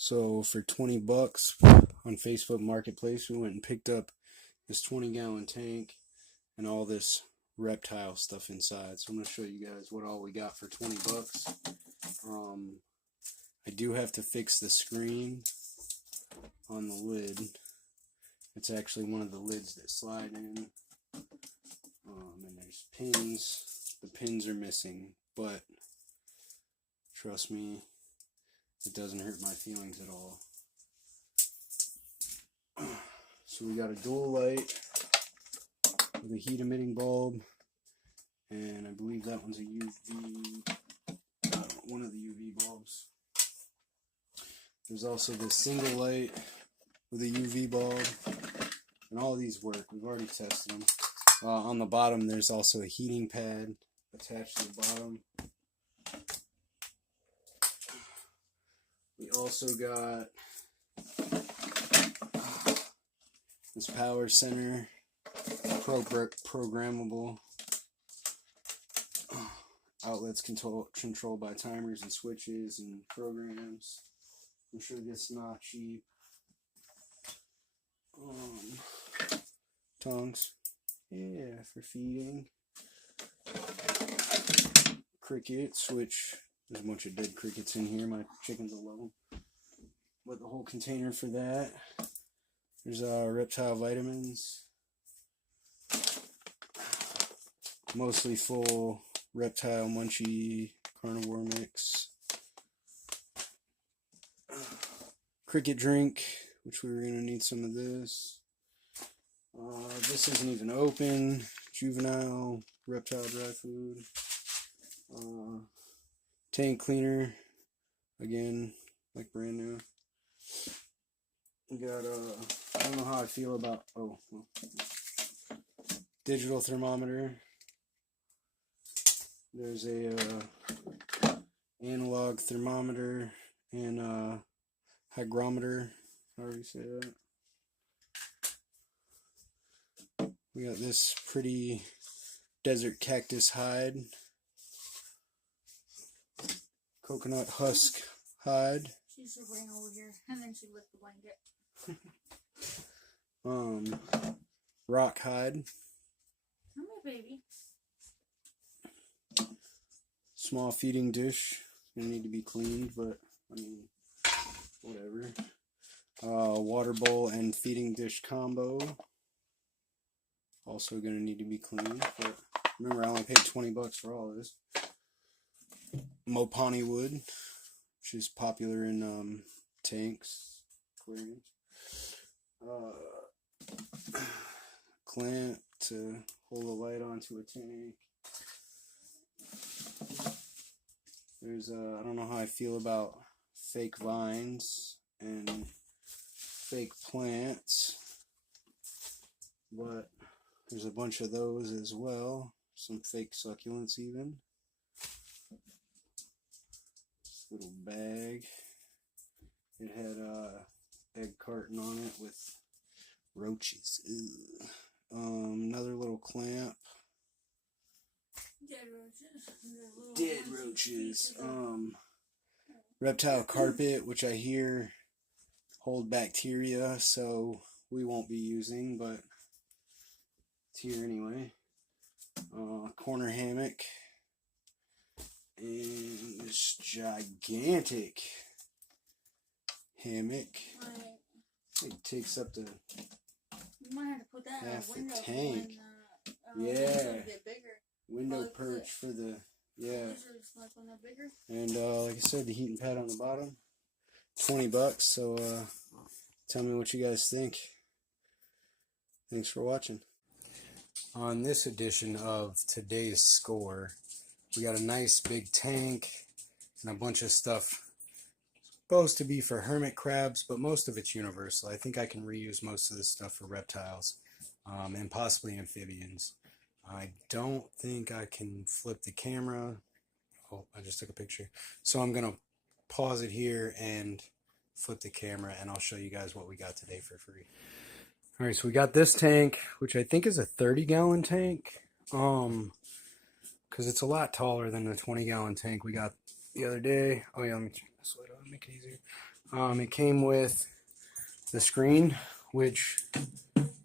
So for 20 bucks on Facebook Marketplace, we went and picked up this 20-gallon tank and all this reptile stuff inside. So I'm going to show you guys what all we got for 20 bucks. I do have to fix the screen on the lid. It's actually one of the lids that slide in. And there's pins. The pins are missing, but trust me, it doesn't hurt my feelings at all. So we got a dual light with a heat emitting bulb, and I believe that one's a UV, one of the UV bulbs. There's also this single light with a UV bulb, and all of these work. We've already tested them. On the bottom there's also a heating pad attached to the bottom. We also got this power center, programmable. Outlets controlled by timers and switches and programs. I'm sure this is not cheap. Tongs, yeah, for feeding. Crickets, which there's a bunch of dead crickets in here. My chickens will love them. But the whole container for that. There's reptile vitamins. Mostly full reptile munchie carnivore mix. Cricket drink, which we were going to need some of this. This isn't even open. Juvenile reptile dry food. Tank cleaner, again, like brand new. We got I don't know how I feel about digital thermometer. There's a analog thermometer and hygrometer, however you say that. We got this pretty desert cactus hide, coconut husk hide. She used to bring over here, and then she licked the blanket. Rock hide. Come here, baby. Small feeding dish. Gonna need to be cleaned, but I mean, whatever. Water bowl and feeding dish combo. Also gonna need to be cleaned, but remember, I only paid 20 bucks for all of this. Mopani wood, which is popular in tanks, aquariums. Clamp to hold the light onto a tank. There's I don't know how I feel about fake vines and fake plants, but there's a bunch of those as well. Some fake succulents even. This little bag. It had egg carton on it with roaches. Another little clamp. Dead roaches. Reptile carpet, which I hear hold bacteria, so we won't be using, but it's here anyway. Corner hammock. And this gigantic hammock. It takes up to You might have to put that half in a the window tank. When, Yeah. get bigger. Window Like perch the- for the, yeah. Lizards, like when they're bigger. And like I said, the heating pad on the bottom. 20 bucks, so tell me what you guys think. Thanks for watching. On this edition of today's score, we got a nice big tank and a bunch of stuff supposed to be for hermit crabs, but most of it's universal. I think I can reuse most of this stuff for reptiles and possibly amphibians. I don't think I can flip the camera. Oh, I just took a picture. So I'm going to pause it here and flip the camera, and I'll show you guys what we got today for free. All right, so we got this tank, which I think is a 30-gallon tank, because it's a lot taller than the 20-gallon tank we got the other day. Oh yeah, let me turn this light on. make it easier. It came with the screen, which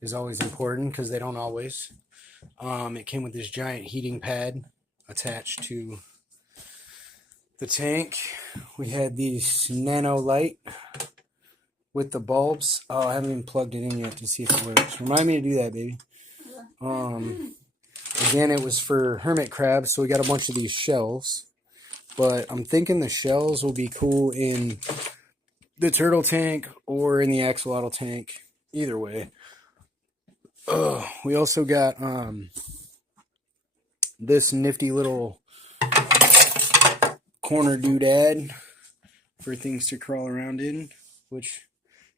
is always important because they don't always. It came with this giant heating pad attached to the tank. We had these nano light with the bulbs. Oh, I haven't even plugged it in yet to see if it works. Remind me to do that, baby. Again, it was for hermit crabs, so we got a bunch of these shells. But I'm thinking the shells will be cool in the turtle tank or in the axolotl tank. Either way. We also got this nifty little corner doodad for things to crawl around in, which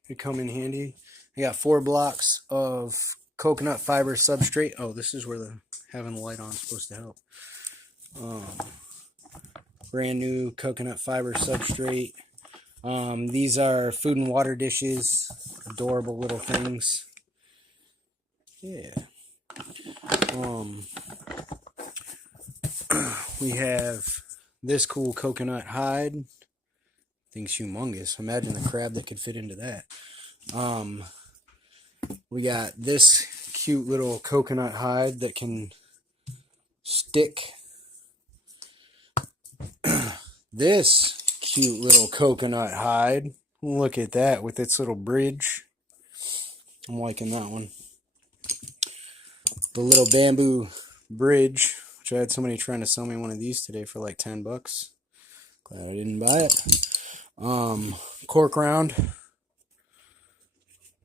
could come in handy. I got 4 blocks of coconut fiber substrate. Oh, this is where the having the light on is supposed to help. Brand new coconut fiber substrate. These are food and water dishes. Adorable little things. Yeah. We have this cool coconut hide. Thing's humongous. Imagine the crab that could fit into that. We got this cute little coconut hide that can stick. This cute little coconut hide. Look at that with its little bridge. I'm liking that one. The little bamboo bridge, which I had somebody trying to sell me one of these today for like 10 bucks. Glad I didn't buy it. Cork round.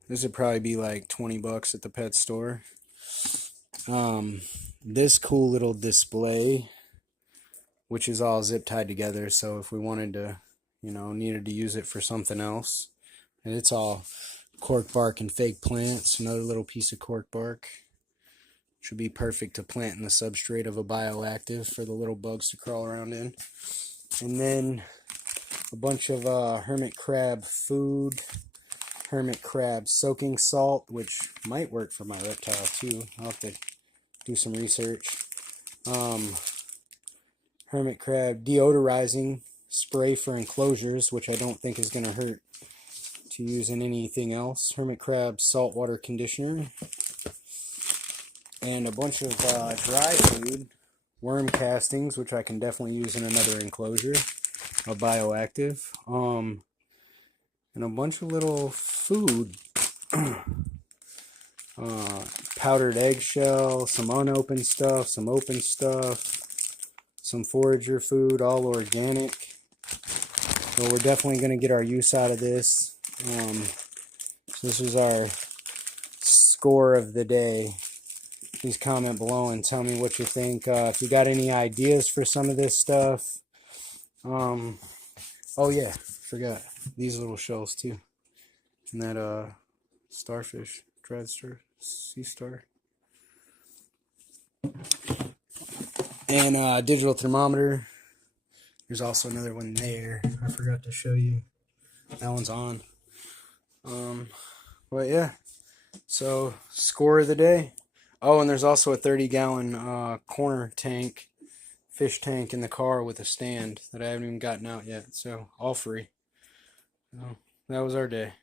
This would probably be like 20 bucks at the pet store. This cool little display, which is all zip tied together, so if we wanted to, needed to use it for something else. And it's all cork bark and fake plants. Another little piece of cork bark. Should be perfect to plant in the substrate of a bioactive for the little bugs to crawl around in. And then a bunch of hermit crab food, hermit crab soaking salt, which might work for my reptile too. I'll have to do some research. Hermit crab deodorizing spray for enclosures, which I don't think is going to hurt to use in anything else. Hermit crab saltwater conditioner. And a bunch of dry food, worm castings, which I can definitely use in another enclosure, a bioactive, and a bunch of little food, powdered eggshell, some unopened stuff, some open stuff, some forager food, all organic. So we're definitely going to get our use out of this. So this is our score of the day. Please comment below and tell me what you think. If you got any ideas for some of this stuff. Oh yeah, forgot these little shells too. And that starfish, dried star, sea star. And digital thermometer. There's also another one there. I forgot to show you. That one's on. But yeah. So score of the day. Oh, and there's also a 30-gallon corner tank, fish tank in the car with a stand that I haven't even gotten out yet. So, all free. So, that was our day.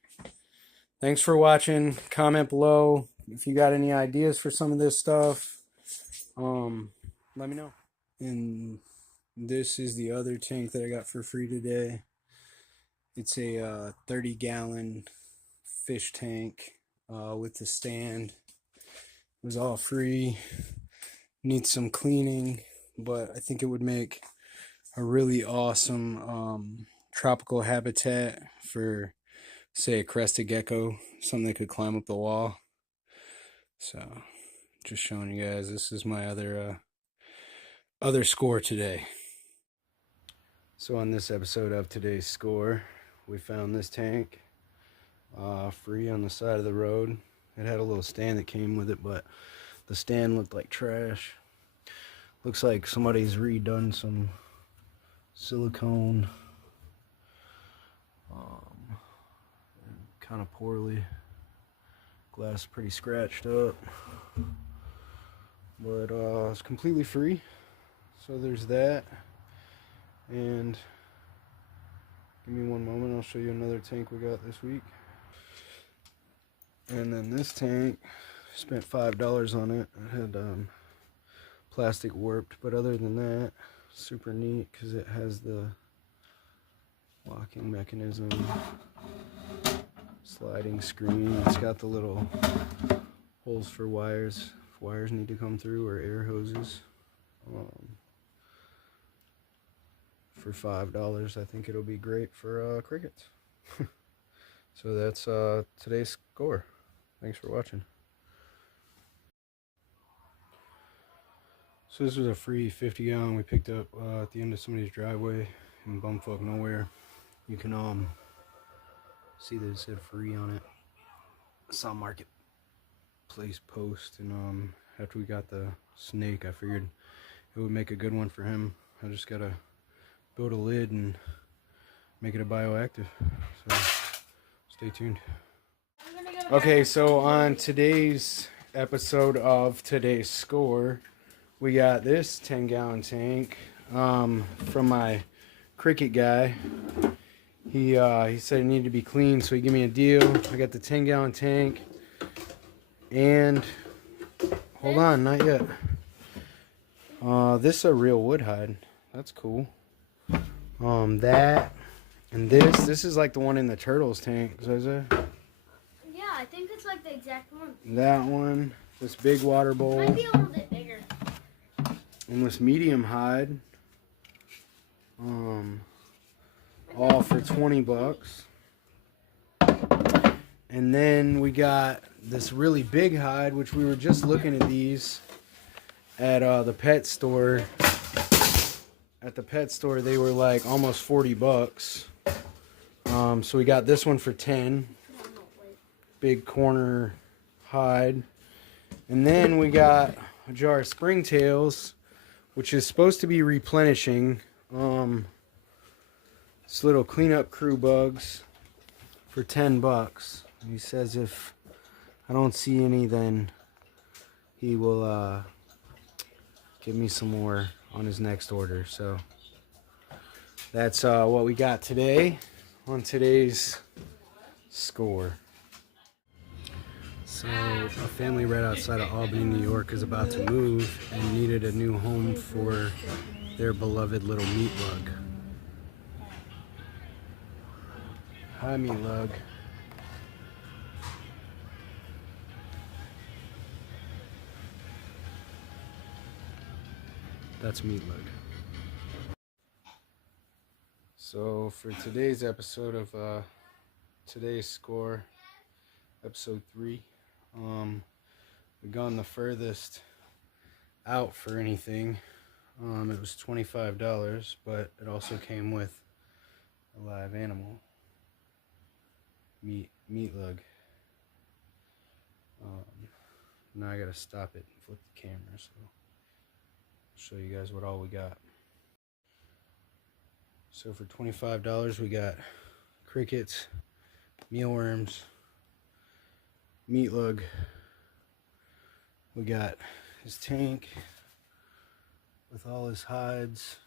Thanks for watching. Comment below if you got any ideas for some of this stuff. Let me know. And this is the other tank that I got for free today. It's a 30-gallon fish tank with the stand. It was all free. Needs some cleaning, but I think it would make a really awesome tropical habitat for, say, a crested gecko, something that could climb up the wall. So, just showing you guys, this is my other score today. So on this episode of today's score, we found this tank free on the side of the road. It had a little stand that came with it, but the stand looked like trash. Looks like somebody's redone some silicone kind of poorly. Glass pretty scratched up, but it's completely free. So there's that. And Give me one moment, I'll show you another tank we got this week. And then this tank, spent $5 on it. It had plastic warped, but other than that, super neat because it has the locking mechanism, sliding screen. It's got the little holes for wires if wires need to come through, or air hoses. For $5, I think it'll be great for crickets. So that's today's score. Thanks for watching. So this was a free 50-gallon we picked up at the end of somebody's driveway in bumfuck nowhere. You can see that it said free on it. I saw Marketplace post, and after we got the snake, I figured it would make a good one for him. I just gotta build a lid and make it a bioactive. So stay tuned. Okay, so on today's episode of Today's Score, we got this 10-gallon tank from my cricket guy. He said it needed to be clean, so he gave me a deal. I got the 10-gallon tank, and hold on, not yet. This is a real wood hide. That's cool. That and this is like the one in the turtles tank, Zaza. Yeah, I think it's like the exact one. That one, this big water bowl. Might be a little bit bigger. And this medium hide. All for $20. And then we got this really big hide, which we were just looking at these at the pet store. At the pet store, they were like almost $40. So we got this one for 10. Big corner hide. And then we got a jar of springtails, which is supposed to be replenishing. This little cleanup crew bugs for $10. He says if I don't see any, then he will give me some more on his next order. So that's what we got today on today's score. So a family right outside of Albany, New York is about to move and needed a new home for their beloved little meat lug. Hi, meat lug. That's meat lug. So for today's episode of Today's Score, episode 3, we've gone the furthest out for anything. It was $25, but it also came with a live animal, meat lug. Now I gotta stop it and flip the camera, so I'll show you guys what all we got. So for $25 we got crickets, mealworms, meat lug. We got his tank with all his hides,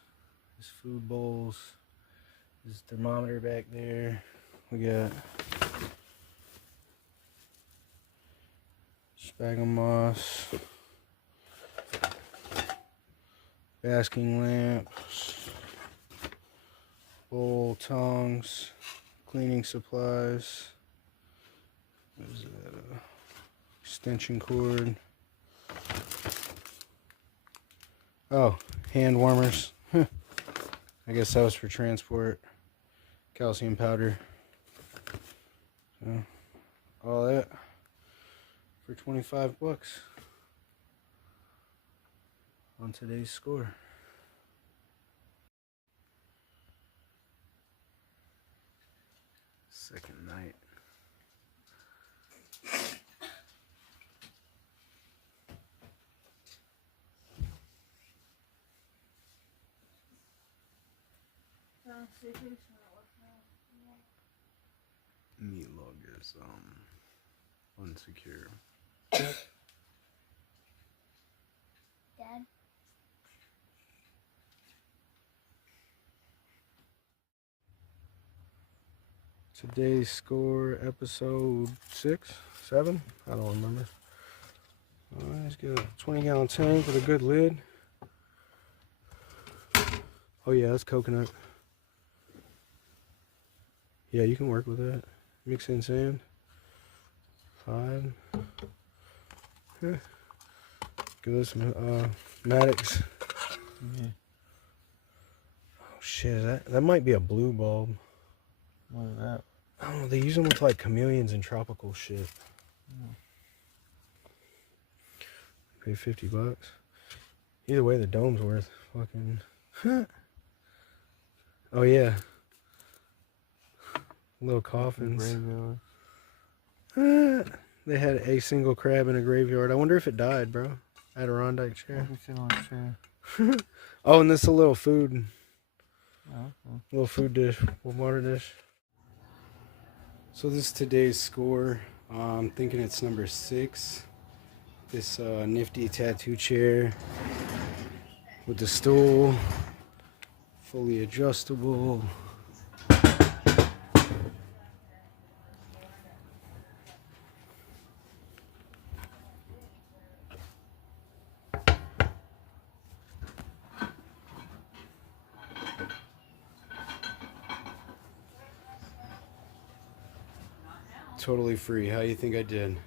his food bowls, his thermometer back there. We got sphagnum moss, basking lamps, bowl tongs, cleaning supplies. There's that extension cord. Oh, hand warmers. I guess that was for transport. Calcium powder. So, all that for $25 on today's score. Second night. Meat log is unsecure. Dad? Today's score, episode 6, 7? I don't remember. Alright, let's get a 20-gallon tank with a good lid. Oh yeah, that's coconut. Yeah, you can work with that. Mix in sand. 5. Yeah. Give this some Maddox. Yeah. Oh shit, that might be a blue bulb. What is that? I don't know, they use them with like chameleons and tropical shit. Yeah. Pay $50. Either way, the dome's worth fucking. Oh yeah. Little coffins. Graveyard. They had a single crab in a graveyard. I wonder if it died, bro. Adirondack chair. Let me sit on a chair. Oh, and this is a little food. Oh, Little food dish. Water dish. So this is today's score. I'm thinking it's number 6. This nifty tattoo chair with the stool, fully adjustable. Totally free. How you think I did?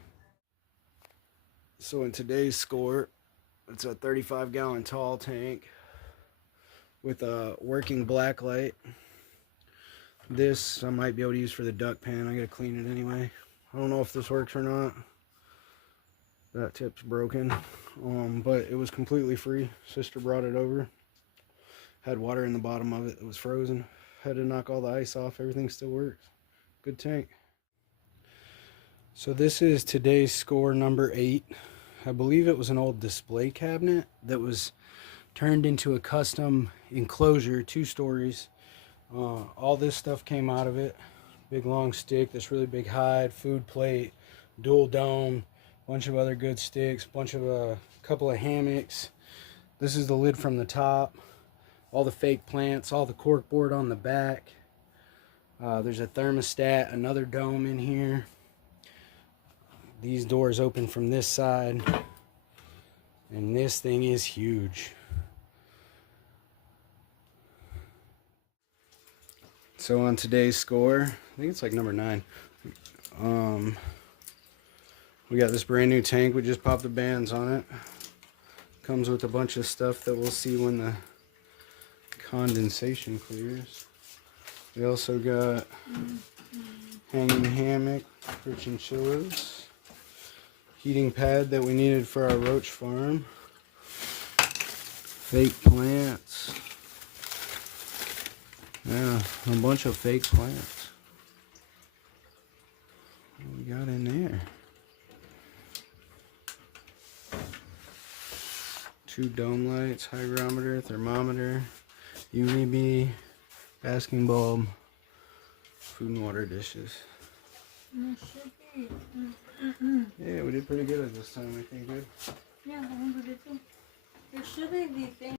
So in today's score, it's a 35-gallon tall tank with a working black light. This I might be able to use for the duck pen. I gotta clean it anyway. I don't know if this works or not. That tip's broken, but it was completely free. Sister brought it over. Had water in the bottom of it. It was frozen. Had to knock all the ice off. Everything still works. Good tank. So this is today's score, number 8. I believe it was an old display cabinet that was turned into a custom enclosure, 2 stories. All this stuff came out of it. Big long stick, this really big hide, food plate, dual dome, bunch of other good sticks, couple of hammocks. This is the lid from the top. All the fake plants, all the cork board on the back. There's a thermostat, another dome in here. These doors open from this side, and this thing is huge. So on today's score, I think it's like number 9. We got this brand new tank. We just popped the bands on it. Comes with a bunch of stuff that we'll see when the condensation clears. We also got hanging hammock for chinchillas. Heating pad that we needed for our roach farm. Fake plants. Yeah, a bunch of fake plants. What we got in there? 2 dome lights, hygrometer, thermometer, UVB, basking bulb, food and water dishes. Yeah, we did pretty good at this time, I think, good. Yeah, I think we did too. There should be the thing.